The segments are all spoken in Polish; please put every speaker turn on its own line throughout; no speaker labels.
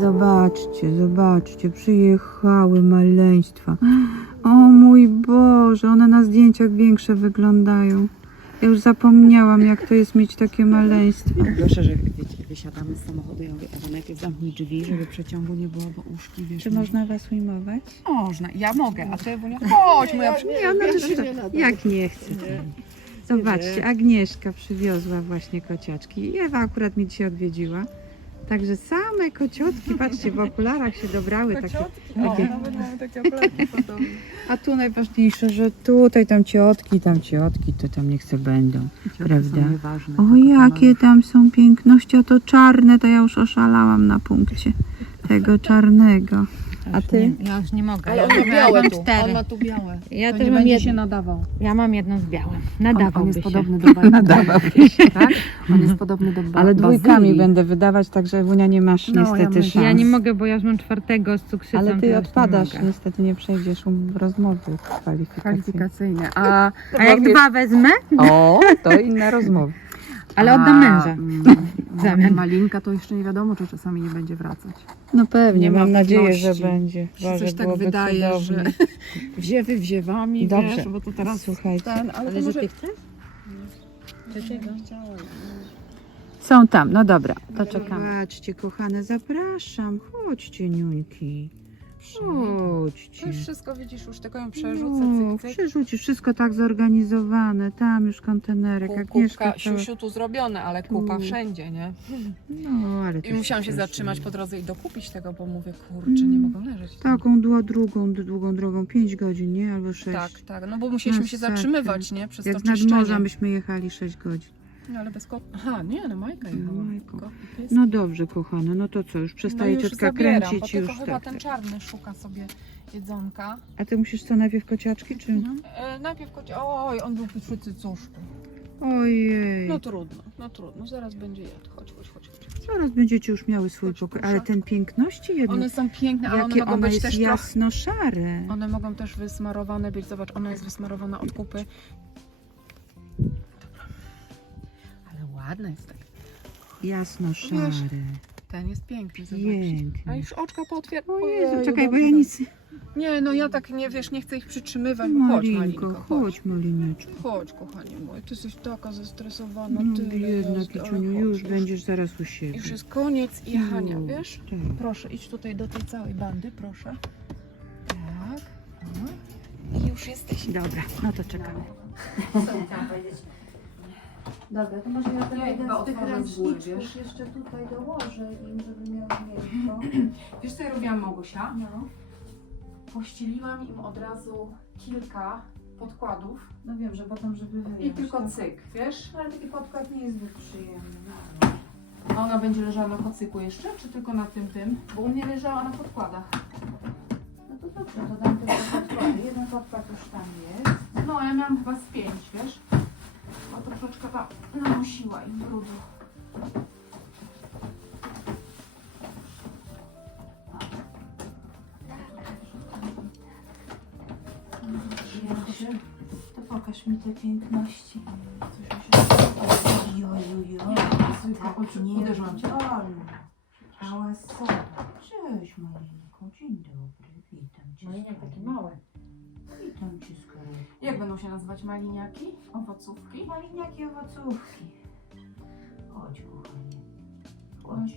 Zobaczcie, zobaczcie, przyjechały maleństwa. O mój Boże, one na zdjęciach większe wyglądają. Ja już zapomniałam, jak to jest mieć takie maleństwo.
Proszę, że wiecie, wysiadamy z samochodu, ja mówię, Ewa, najpierw zamknij drzwi, żeby przeciągu nie było, bo uszki, wiesz...
Czy
no.
można was ujmować?
Można, ja mogę, a ty, Ewunia, chodź, moja przy...
Nie, no to co? Jak nie chcę. Zobaczcie, Agnieszka przywiozła właśnie kociaczki. I Ewa akurat mi dzisiaj odwiedziła. Także same kociotki, patrzcie, w okularach się dobrały. Takie, takie.
nawet mamy takie podobne.
A tu najważniejsze, że tutaj tam ciotki, tam ciotki, to tam niech se będą. Prawda?
Nieważne,
O, jakie tam są piękności, a to czarne, to ja już oszalałam na punkcie tego czarnego. A ty?
Ja już nie mogę.
Ale
ja
on ma
mam-
białe
mam
tu,
cztery.
on ma tu białe.
Ja
to
też
nie
mam
będzie
jedno.
się nadawał.
Ja mam jedną z białym.
On,
Nadawałby
on jest
się.
podobny do Bajka.
Nadawałby
się, tak? On jest podobny do ba-
Ale dwójkami
Bazylii.
będę wydawać, także Wunia nie masz
No, ja
niestety
myślę-
szans.
Ja nie mogę, bo ja już mam czwartego z cukrzycą.
Ale ty odpadasz,
Nie
niestety nie przejdziesz um rozmowy kwalifikacyjnej.
Kwalifikacyjne. A,
A jak dwa wezmę?
O, to inna rozmowa.
Ale oddam męża.
mm,
W zamian.
Malinka to jeszcze nie wiadomo, czy czasami nie będzie wracać.
No pewnie,
Nie ma
mam nadzieję, że
pewności.
będzie.
Się
Boże,
coś tak
byłoby
wydaje,
cudownie.
że wziewy wziewami,
Dobrze.
wiesz, bo to teraz
Słuchajcie.
ten, ale,
Ale
to
że
może...
ty chcesz?
Są tam, no dobra, to czekamy. Zobaczcie, kochane, zapraszam. Chodźcie, niuńki. Chodźcie.
To już wszystko widzisz, już tylko ją przerzucę,
No,
cyk, cyk.
przerzucisz, wszystko tak zorganizowane. Tam już kontenerek,
Ku-
Agnieszka
Kubka,
cała...
siusiu tu zrobione, ale kupa
Tu.
wszędzie, nie?
No, ale
I musiałam się zatrzymać
no.
po drodze i dokupić tego, bo mówię, kurczę, nie mogą leżeć.
Taką dłu- drugą, długą drogą, 5 godzin, nie? Albo 6.
Tak, tak, no bo musieliśmy się
Masakra.
zatrzymywać, nie? Przez
Jak
to
nad
czyszczenie.
morza myśmy jechali 6 godzin.
No ale bez kot... Aha, nie, no Majka jechała.
Majką.
Ko- pies.
No dobrze, kochane, no to co, już przestaje
no już
ciotka
zabieram,
kręcić
bo
i
tylko
już
chyba
tak.
ten
tak.
czarny szuka sobie jedzonka.
A ty musisz co, najpierw kociaczki, czy?
E, najpierw kocie... Oj, on był przy cycuszku.
Ojej.
No trudno, no trudno, zaraz będzie jadł. Chodź, chodź, chodź. chodź.
Zaraz będziecie już miały swój
Chodź,
pokój. Ale ten piękności jednak,
One są piękne, ale one
jakie
mogą
ona
być
jest
też trochę...
jasno-szare.
One mogą też wysmarowane być. Zobacz, ona jest wysmarowana od kupy. Ale ładna jest tak.
Jasno-szare.
Ten jest piękny.
Piękny.
A już oczka pootwiera.
O Jezu, czekaj, bo ja nic...
Nie, no ja tak nie wiesz, nie chcę ich przytrzymywać. bo Chodź,
Malinko,
Malinko, chodź.
chodź, Malineczko.
Chodź, kochanie moje, ty jesteś taka zestresowana,
No
ty
biedna
jest, ale
Kiciuniu,
chodź,
już będziesz zaraz u siebie.
Już jest koniec jechania,
Już,
wiesz?
Tak.
Proszę, idź tutaj do tej całej bandy, proszę. Tak. I już jesteś.
Dobra, no to czekamy.
Dobra, to może ja ten
Ja
jeden
chyba
z tych
otworzę z góry,
ręczniczków
wiesz?
jeszcze tutaj dołożę im, żeby miał miękko.
Wiesz co ja robiłam, Małgosia?
No,
Pościeliłam im od razu kilka podkładów
no wiem, że potem, żeby
i
wyjąć.
tylko
tak?
cyk, wiesz?
Ale taki podkład nie jest zbyt przyjemny. No.
A ona będzie leżała na kocyku jeszcze, czy tylko na tym tym? Bo u mnie leżała na podkładach.
no to dobrze, to dam tylko podkłady. Jeden podkład już tam jest.
No, ja miałam chyba z pięć, wiesz? Bo troszeczkę tam namusiła im brudu.
To pokaż mi te piękności. Jojujo,
Zwykła,
tak nie
uderzyłam cię.
Ała sobie. Cześć Malinko,
nazywać maliniaki? Owocówki?
Maliniaki owocówki. Chodź, kochanie. Chodź.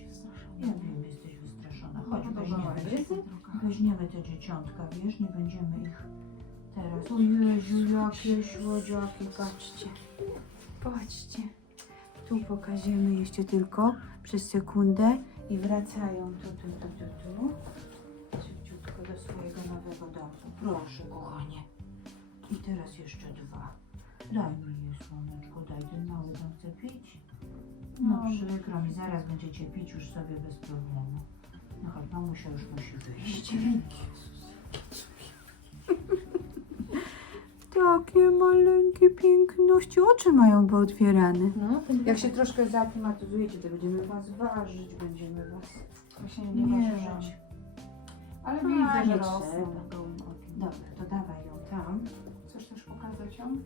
Ja wiem, jesteś wystraszona. Chodź,
Podobała
weźmiemy,
się droga.
weźmiemy te dzieciątka, wiesz, nie będziemy ich teraz. O Jezu, jakie słodziaki, patrzcie. Patrzcie. Tu pokażemy jeszcze tylko przez sekundę i wracają tu, tu, tu, tu, tu. Szybciutko do swojego nowego domu. Proszę, kochanie. I teraz jeszcze dwa. Daj mi je, słoneczko, daj ten mały tam chce pić. No przykro mi, zaraz będziecie pić już sobie bez problemu. No chodź, mamusia już musi wyjść. Takie maleńkie piękności. Oczy mają pootwierane.
No,
Jak się troszkę zaklimatyzujecie, to będziemy was ważyć, będziemy was
Właśnie nie ważyć. Ale widzę, że
nie
rosną.
Dobra, to dawaj ją tam.
Ją?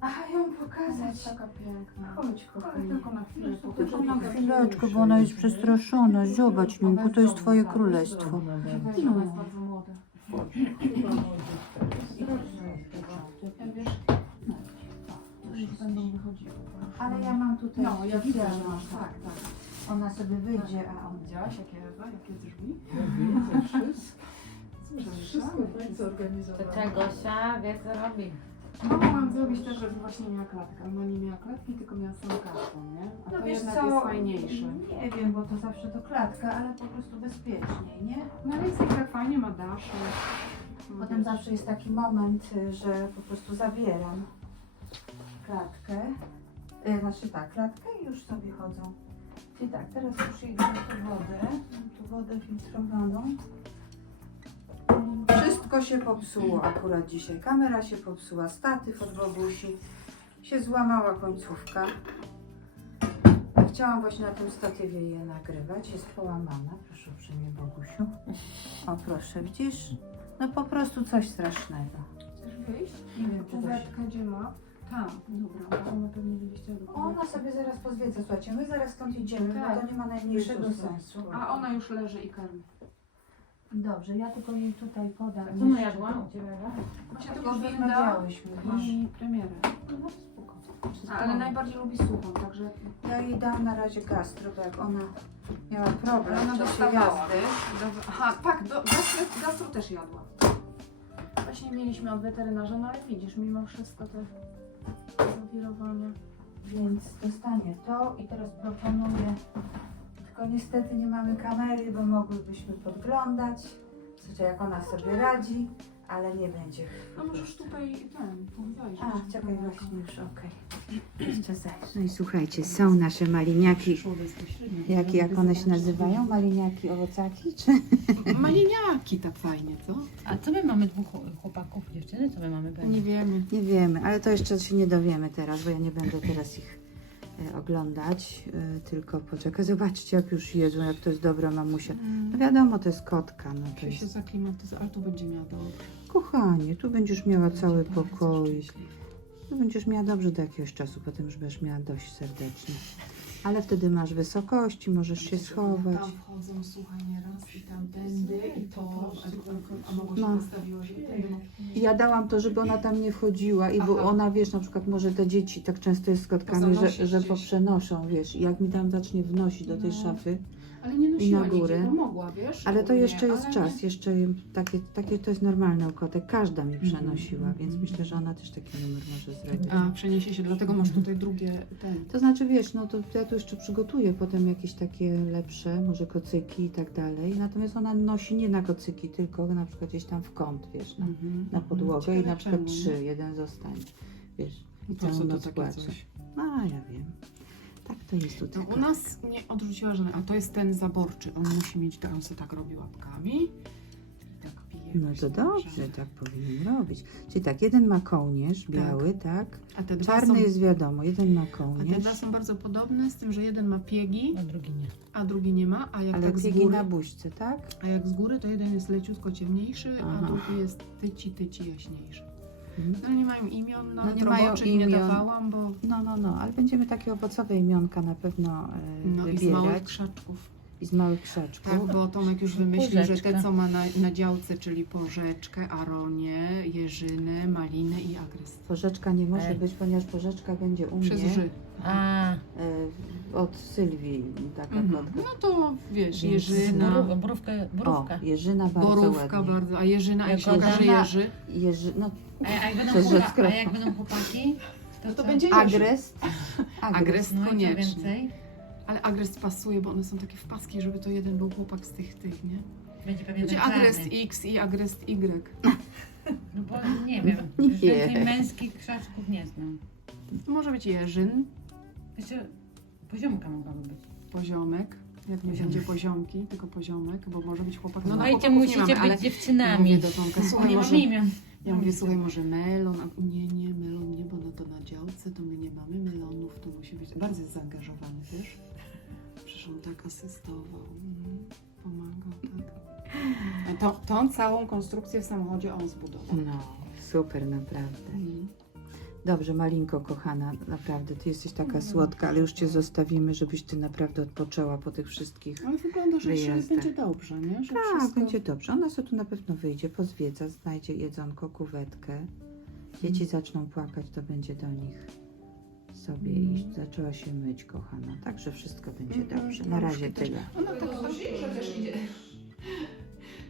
Aha, ją pokazać.
Taka piękna.
Chodź, kochanie.
tylko na chwilę.
Tylko na chwileczkę, bo ona jest przestraszona. Zobacz, Niunku, to jest twoje królestwo.
No. Ona jest bardzo młoda. Ja wiesz, już będą wychodziły.
Ale ja mam tutaj
No, ja widzę, że masz, tak, tak.
Ona sobie wyjdzie, a on...
Widziałaś, jakie Ewa, jakie drzwi?
Wszystko tak zorganizowane.
To Gosia wie co robi.
Mama mam zrobić też, żeby właśnie miała klatkę. Ona nie miała klatki, tylko miała sam karton, nie? A
No
to
wiesz
jednak
co,
jest fajniejsze.
Nie wiem, bo to zawsze to klatka, ale po prostu bezpieczniej, nie?
No ale jest i tak fajnie, ma dasze. No,
Potem zawsze jest taki moment, y, że po prostu zabieram klatkę. Y, Znaczy tak, klatkę i już sobie chodzą. Czyli tak, teraz już idę na tu wodę. Mam tu wodę filtrowaną. Wszystko się popsuło akurat dzisiaj. Kamera się popsuła, statyw od Bogusi. Się złamała końcówka. Chciałam właśnie na tym statywie je nagrywać. Jest połamana. Proszę uprzejmie Bogusiu. O proszę, widzisz? No po prostu coś strasznego.
Chcesz wyjść?
Nie wiem, czy to się...
Gdzie ma? Tam, dobra, bo ona pewnie będzie chciała do
Ona sobie zaraz pozwiedza. Słuchajcie, my zaraz stąd idziemy, bo
Tak.
to nie ma najmniejszego sensu.
A ona już leży i karmi.
Dobrze, ja tylko jej tutaj podam.
Co ona jadła u Ciebie? Ewa?
Właśnie
To
tylko
już rozmawiałyśmy.
i premierę. No spoko. Ale najbardziej lubi suchą, także
Ja jej dam na razie gastro, bo jak ona miała problem
ona
w czasie
dostawała,
jazdy.
Do, aha, tak, do, gastro, gastro też jadła. Właśnie mieliśmy od weterynarza, no ale widzisz, mimo wszystko te zawirowania.
Więc dostanie to i teraz proponuję. Tylko niestety nie mamy kamery, bo mogłybyśmy podglądać. Słuchajcie, jak ona sobie radzi, ale nie będzie.
No możesz tutaj ten, tu zajrzeć.
A, czekaj, właśnie już, okej. Jeszcze zajrzę. No i słuchajcie, są nasze maliniaki. Jak, jak one się nazywają? Maliniaki, owocaki? Czy?
Maliniaki tak fajnie, co?
A co my mamy dwóch chłopaków, dziewczyny? Co my mamy
Nie wiemy.
Nie wiemy, ale to jeszcze się nie dowiemy teraz, bo ja nie będę teraz ich oglądać, e, tylko poczekaj. Zobaczcie, jak już jedzą, jak to jest dobra mamusia. No wiadomo, to jest kotka, no to
Muszę się
jest...
zaklimatyzować, ale tu będzie miała dobrze.
Kochanie, tu będziesz miała cały
Będzie
pokoik.
szczęśliwa.
Tu będziesz miała dobrze do jakiegoś czasu, potem już będziesz miała dość serdecznie. Ale wtedy masz wysokości, możesz się schować.
Tam wchodzą, słuchaj, nieraz i tam tędy i to, a, mama się
No.
nastawiła, żeby tędy.
I ja dałam to, żeby ona tam nie wchodziła i bo
Aha.
ona, wiesz, na przykład może te dzieci, tak często jest z kotkami, że, że poprzenoszą, wiesz, i jak mi tam zacznie wnosić do tej
No.
szafy,
Ale nie nosiła
na górę.
nigdzie, bo mogła, wiesz?
ale to jeszcze jest czas, jeszcze takie, takie to jest normalne u kotek, każda mi przenosiła,
Mhm.
więc myślę, że ona też taki numer może zrobić.
A, przeniesie się, dlatego masz tutaj drugie, ten.
To znaczy, wiesz, no to ja tu jeszcze przygotuję potem jakieś takie lepsze, może kocyki i tak dalej, natomiast ona nosi nie na kocyki, tylko na przykład gdzieś tam w kąt, wiesz, na,
Mhm.
na podłogę i
Ciekawe
na przykład
czemu,
trzy, jeden zostanie, wiesz, i
Po co to takie coś?
A, ja wiem. Tak to jest
No,
tutaj.
u nas nie odrzuciła żadnej, a to jest ten zaborczy, on musi mieć, on sobie tak robi łapkami. Tak.
No to dobrze, tak powinien robić. Czyli tak, jeden ma kołnierz biały, tak?
A te dwa
Czarny
są,
jest wiadomo, jeden ma
a te
kołnierz,
dwa są bardzo podobne, z tym, że jeden ma piegi,
A drugi nie.
a drugi nie ma, a jak
ale
tak z
piegi
góry,
na buźce, tak?
a jak z góry, to jeden jest leciutko ciemniejszy,
Aha.
a drugi jest tyci, tyci jaśniejszy.
Mhm.
No nie mają imion, nawet
nie mają
roboczych nie
imion.
dawałam, bo
No, no, no, ale będziemy takie owocowe imionka na pewno e,
no i z małych
wybierać.
krzaczków.
I z małych krzaczków.
Tak, bo Tomek już wymyślił, że te co ma na, na działce, czyli porzeczkę, aronię, jeżynę, malinę i agres.
Porzeczka nie może
Ej.
być, ponieważ porzeczka będzie u mnie
Przez ży.
A,
e, od Sylwii, taka
Mhm. No to wiesz,
Więc-
jeżyna,
borówka, borówka, borówka.
O, Jerzyna bardzo
borówka
ładnie.
bardzo, a jeżyna, a jak się okaże jeży,
Jerzy, no,
A, a, jak będą
Przez
chłopa, a jak będą chłopaki, to,
no to
co?
będzie jeży.
agrest.
Agres
No i co
koniecznie.
więcej?
Ale agres pasuje, bo one są takie w paski, żeby to jeden był chłopak z tych, tych, nie?
Będzie pewnie
Będzie
ten
agres
czarny.
X i agres Y.
No bo nie wiem,
Nie.
więcej męskich krzaczków nie znam.
Może być jeżyn,
Jeszcze poziomka mogłaby być.
poziomek, jak nie
Poziomek.
będzie poziomki, tylko poziomek, bo może być chłopak. No na
Słuchajcie,
chłopaków nie
musicie
mamy,
być
ale
dziewczynami.
mówię do Tomka, słuchaj,
nie
może...
imion.
Ja mówię, słuchaj, może melon, a nie, nie, melon nie, bo no to na działce to my nie mamy melonów, to musi być, bardzo jest zaangażowany, wiesz? On tak asystował, mm, pomagał, tak. To, tą całą konstrukcję w samochodzie on zbudował.
No, super naprawdę.
Mm.
Dobrze, Malinko, kochana, naprawdę, ty jesteś taka słodka, ale już cię zostawimy, żebyś ty naprawdę odpoczęła po tych wszystkich.
Ale wygląda, że dzisiaj
Wyjazdach.
będzie dobrze, nie? Że
Tak,
wszystko...
będzie dobrze. Ona sobie tu na pewno wyjdzie, pozwiedza, znajdzie jedzonko, kuwetkę. Dzieci zaczną płakać, to będzie do nich sobie iść. Zaczęła się myć, kochana. Także wszystko będzie
Mhm,
dobrze. Na razie tyle.
Ona tak
do Zuzi, że też idzie.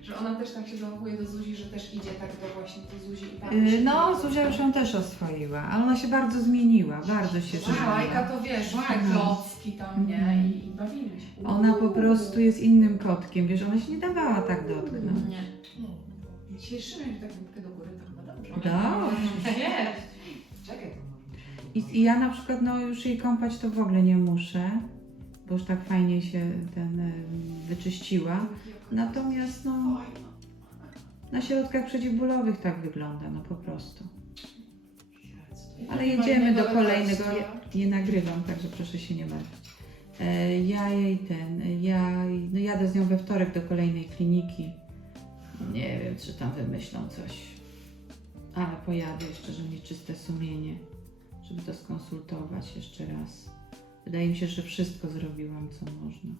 Że ona też tak się zachowuje do Zuzi, że też idzie tak do właśnie do Zuzi i tam.
Yy, No, Zuzia już ją też oswoiła, ale ona się bardzo zmieniła, bardzo się
Majka to wiesz, te klocki tam, nie? I, i bawili się.
Ona po prostu jest innym kotkiem, wiesz, ona się nie dawała tak dotknąć.
Nie.
Cieszymy się tak łapkę do góry, to chyba dobrze.
Dobrze.
Nie. Czekaj, to
I, I ja na przykład, no już jej kąpać to w ogóle nie muszę, bo już tak fajnie się ten wyczyściła. Natomiast no, na środkach przeciwbólowych tak wygląda, no po prostu. Ale jedziemy do kolejnego. Nie nagrywam, także proszę się nie martwić. E, Ja jej ten, ja no jadę z nią we wtorek do kolejnej kliniki. Nie wiem, czy tam wymyślą coś. Ale pojadę jeszcze, żeby mieć czyste sumienie, żeby to skonsultować jeszcze raz. Wydaje mi się, że wszystko zrobiłam, co można.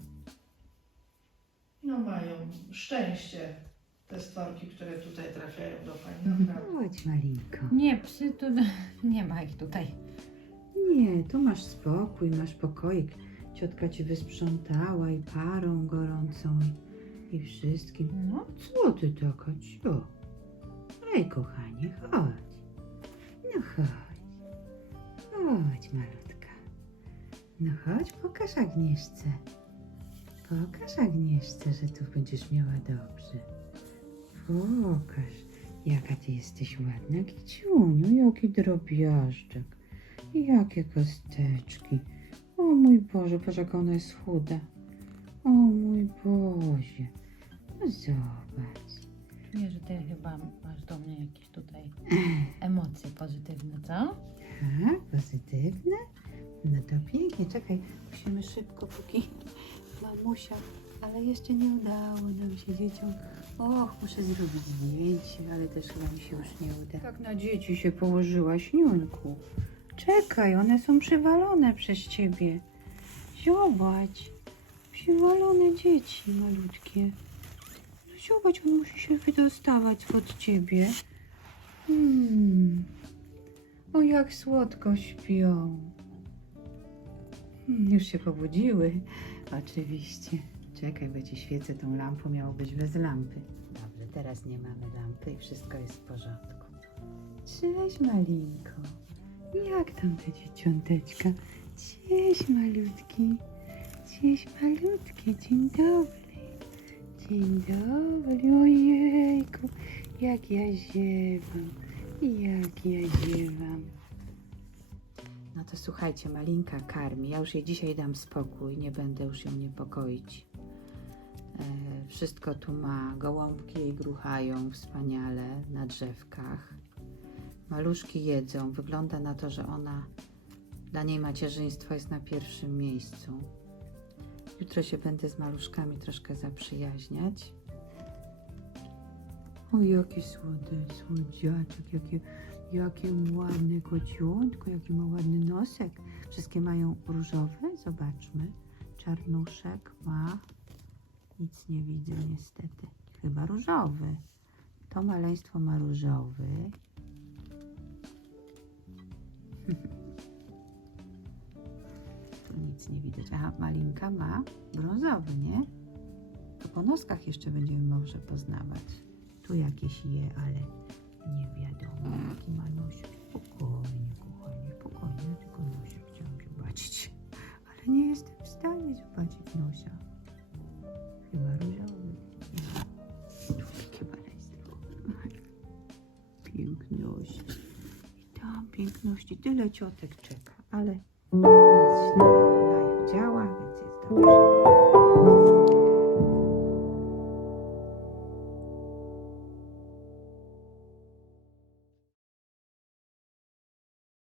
No mają szczęście te stworki, które tutaj trafiają do pani. Naprawdę.
Chodź, Malinko.
Nie, psy tu nie ma ich tutaj.
Nie, tu masz spokój, masz pokoik. Ciotka ci wysprzątała i parą gorącą i, i wszystkim.
No.
Co ty taka cio? Ej, kochanie, chodź. No chodź. Chodź, malutka. No chodź, pokaż Agnieszce. Pokaż Agnieszce, że tu będziesz miała dobrze. Pokaż, jaka ty jesteś ładna, Kiciuniu, jaki drobiażdżek. Jakie kosteczki. O mój Boże, patrz jak ona jest chuda. O mój Boże. No zobacz.
Wiesz, że ty chyba masz do mnie jakieś tutaj emocje pozytywne, co?
Tak, pozytywne? No to pięknie. Czekaj, musimy szybko, póki mamusia, ale jeszcze nie udało nam się dzieciom. Och, muszę zrobić zdjęcie, ale też chyba mi się już nie uda. Tak na dzieci się położyła, śniunku. Czekaj, one są przywalone przez ciebie. Zobacz, przywalone dzieci malutkie. No Zobacz, on musi się wydostawać od ciebie. Hmm. O, jak słodko śpią. Hmm, Już się pobudziły. Oczywiście. Czekaj, bo ci świecę tą lampą, miało być bez lampy. Dobrze, teraz nie mamy lampy i wszystko jest w porządku. Cześć, Malinko. Jak tam te dzieciąteczka? Cześć, malutki. Cześć, malutkie. Dzień dobry. Dzień dobry. Ojejku, jak ja ziewam. Jak ja ziewam. No to słuchajcie, Malinka karmi. Ja już jej dzisiaj dam spokój, nie będę już ją niepokoić. E, wszystko tu ma. Gołąbki jej gruchają wspaniale na drzewkach. Maluszki jedzą. Wygląda na to, że ona, dla niej macierzyństwo jest na pierwszym miejscu. Jutro się będę z maluszkami troszkę zaprzyjaźniać. O, jakie słode, słodziaczek, jakie, jakie ładne kociątko, jaki ma ładny nosek. Wszystkie mają różowe, zobaczmy. Czarnuszek ma, nic nie widzę niestety, chyba różowy. To maleństwo ma różowy. tu nic nie widać. Aha, malinka ma brązowy, nie? To po noskach jeszcze będziemy może poznawać. Tu jakieś je, ale nie wiadomo jaki ma nosek. Spokojnie, kochanie, spokojnie, tylko nosek chciałam zobaczyć. Ale nie jestem w stanie zobaczyć nosa. Chyba różowy. Tu takie maleństwo. Piękności. I tam piękności. Tyle ciotek czeka, ale